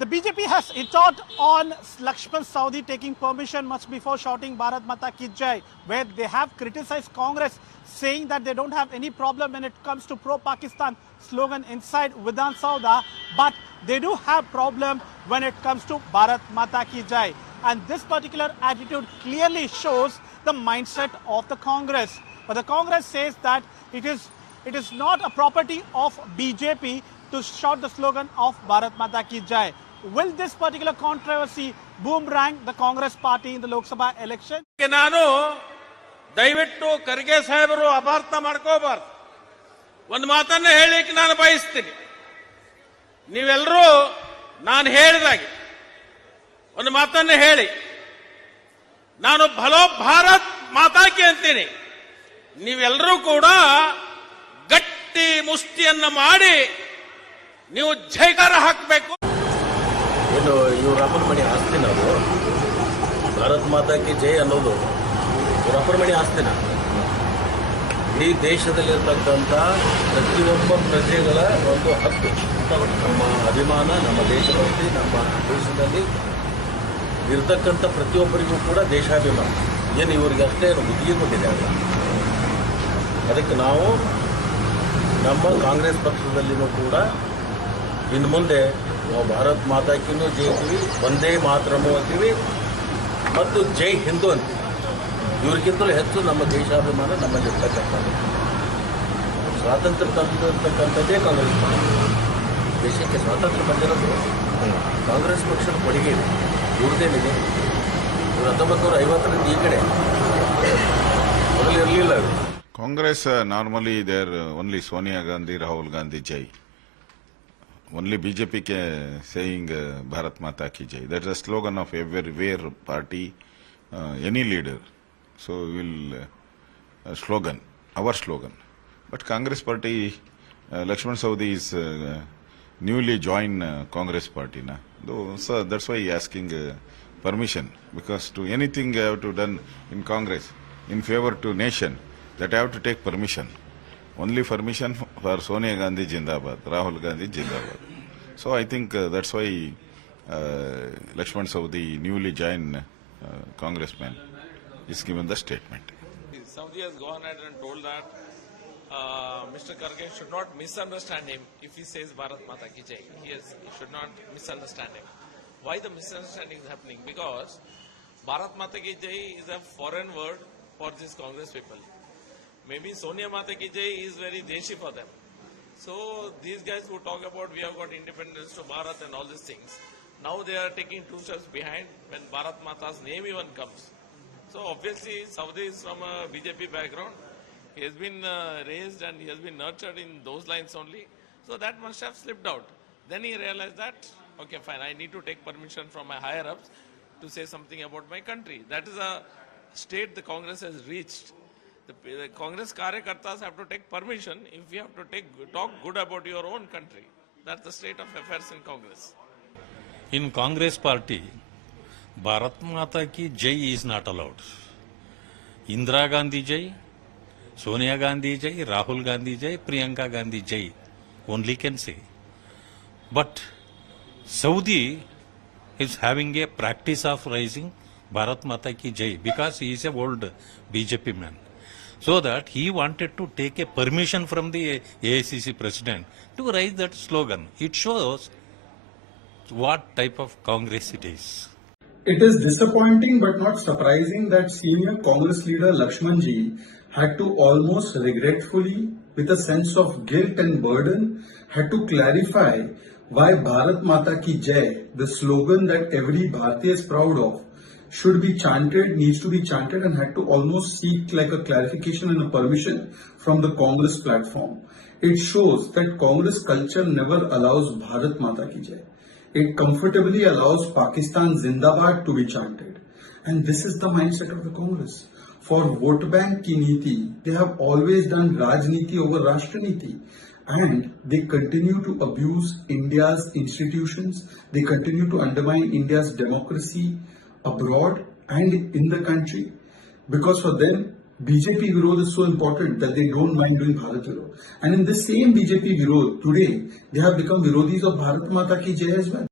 The BJP has echoed on Lakshman Saudi taking permission much before shouting Bharat Mata Ki Jai, where they have criticized Congress, saying that they don't have any problem when it comes to pro-Pakistan slogan inside Vidhan Sauda, but they do have problem when it comes to Bharat Mata Ki Jai. And this particular attitude clearly shows the mindset of the Congress. But the Congress says that it is not a property of BJP to shout the slogan of Bharat Mata Ki Jai. Will this particular controversy boomerang the Congress party in the Lok Sabha election? ನಾನು ದಯವಿಟ್ಟು ಖರ್ಗೆ ಸಾಹೇಬರು ಅಪಾರ್ಥ ಮಾಡ್ಕೋಬಾರ್ದು. ಒಂದು ಮಾತನ್ನ ಹೇಳಿಕ್ಕೆ ನಾನು ಬಯಸ್ತೀನಿ. ನೀವೆಲ್ಲರೂ ನಾನು ಹೇಳಿದಾಗೆ ಒಂದು ಮಾತನ್ನ ಹೇಳಿ, ನಾನು ಭಲೋ ಭಾರತ್ ಮಾತಾಕಿ ಅಂತೀನಿ. ನೀವೆಲ್ಲರೂ ಕೂಡ ಗಟ್ಟಿ ಮುಷ್ಟಿಯನ್ನ ಮಾಡಿ ನೀವು ಜೈಕಾರ ಹಾಕಬೇಕು. ಏನು ಇವ್ರ ಅಪ್ಪನ ಮನೆ ಆಸ್ತಿ ನಾವು ಭಾರತ್ ಮಾತಾಕಿ ಜೈ ಅನ್ನೋದು ಇವ್ರ ಅಪ್ಪನ ಮನೆ ಆಸ್ತಿನ ಇಡೀ ದೇಶದಲ್ಲಿರ್ತಕ್ಕಂಥ ಪ್ರತಿಯೊಬ್ಬ ಪ್ರಜೆಗಳ ಒಂದು ಹಕ್ಕು. ನಮ್ಮ ಅಭಿಮಾನ, ನಮ್ಮ ದೇಶಭಕ್ತಿ, ನಮ್ಮ ದೇಶದಲ್ಲಿ ಇರ್ತಕ್ಕಂಥ ಪ್ರತಿಯೊಬ್ಬರಿಗೂ ಕೂಡ ದೇಶಾಭಿಮಾನ ಏನು ಇವರಿಗೆ ಅಷ್ಟೇ ಬುದ್ಧಿಗೆ ಕೊಟ್ಟಿದ್ದಾರೆ. ಅದಕ್ಕೆ ನಾವು ನಮ್ಮ ಕಾಂಗ್ರೆಸ್ ಪಕ್ಷದಲ್ಲಿನೂ ಕೂಡ ಇನ್ನು ಮುಂದೆ ನಾವು ಭಾರತ್ ಮಾತಾಕಿನೂ ಜೈತೀವಿ, ಒಂದೇ ಮಾತರಮೂ ಅಂತೀವಿ ಮತ್ತು ಜೈ ಹಿಂದೂ ಅಂತೀವಿ. ಇವ್ರಿಗಿಂತಲೂ ಹೆಚ್ಚು ನಮ್ಮ ದೇಶಾಭಿಮಾನ ನಮ್ಮಲ್ಲಿರ್ತಕ್ಕಂಥದ್ದು. ಸ್ವಾತಂತ್ರ್ಯ ತಂದಿರ್ತಕ್ಕಂಥದ್ದೇ ಕಾಂಗ್ರೆಸ್ ಪಕ್ಷ. ದೇಶಕ್ಕೆ ಸ್ವಾತಂತ್ರ್ಯ ಬಂದಿರೋದು ಕಾಂಗ್ರೆಸ್ ಪಕ್ಷದ ಕೊಡುಗೆ ಇದೆ, ಇವ್ರದ್ದೇನಿದೆ. ಇವರು 1950ರಿಂದ ಈ ಕಡೆ ಮೊದಲು ಇರಲಿಲ್ಲ. Congress normally they're only Sonia Gandhi, Rahul Gandhi Jai. Only BJP saying Bharat Mata Ki Jai. That's a slogan of everywhere party, any leader. So we'll slogan, our slogan. But Congress party, Lakshman Saudi is newly joined Congress party now. So that's why he asking permission, because to anything you have to done in Congress in favor to nation, that I have to take permission. Only permission for Sonia Gandhi Jindabad, Rahul Gandhi Jindabad. So I think that's why Lakshman Saudi, newly joined congressman, is given the statement. Saudi has gone ahead and told that Mr. Karge should not misunderstand him if he says Bharat Mata Ki Jai. He should not misunderstand him. Why the misunderstanding is happening? Because Bharat Mata Ki Jai is a foreign word for these Congress people. Maybe Sonia Mata Ki Jai is very deshi for them. So these guys who talk about we have got independence to Bharat and all these things, now they are taking 2 steps behind when Bharat Mata's name even comes. So obviously Saudi is from a BJP background. He has been raised and he has been nurtured in those lines only. So that must have slipped out. Then he realized that, okay fine, I need to take permission from my higher ups to say something about my country. That is a state the Congress has reached. The Congress Karyakartas have to take permission if you have to talk good about your own country. That's the state of affairs in Congress. In Congress party, Bharat Mata Ki Jai is not allowed. Indira Gandhi Jai, Sonia Gandhi Jai, Rahul Gandhi Jai, Priyanka Gandhi Jai only can say. But Saudi is having a practice of raising Bharat Mata Ki Jai because he is a old BJP man. So that he wanted to take a permission from the AICC president to raise that slogan. It shows what type of Congress it is. It is disappointing but not surprising that senior Congress leader Lakshman Ji had to almost regretfully, with a sense of guilt and burden, had to clarify why Bharat Mata Ki Jai, the slogan that every Bharatiya is proud of, should be chanted, needs to be chanted, and had to almost seek like a clarification and a permission from the Congress platform. It shows that Congress culture never allows Bharat Mata Ki Jai. It comfortably allows Pakistan Zindabad to be chanted. And this is the mindset of the Congress. For vote bank ki niti, they have always done Rajniti over Rashtra-niti. And they continue to abuse India's institutions. They continue to undermine India's democracy abroad and in the country, because for them BJP Virod is so important that they don't mind doing Bharat Virod. And in the same BJP Virod today, they have become Virodhis of Bharat Mata Ki Jai as well.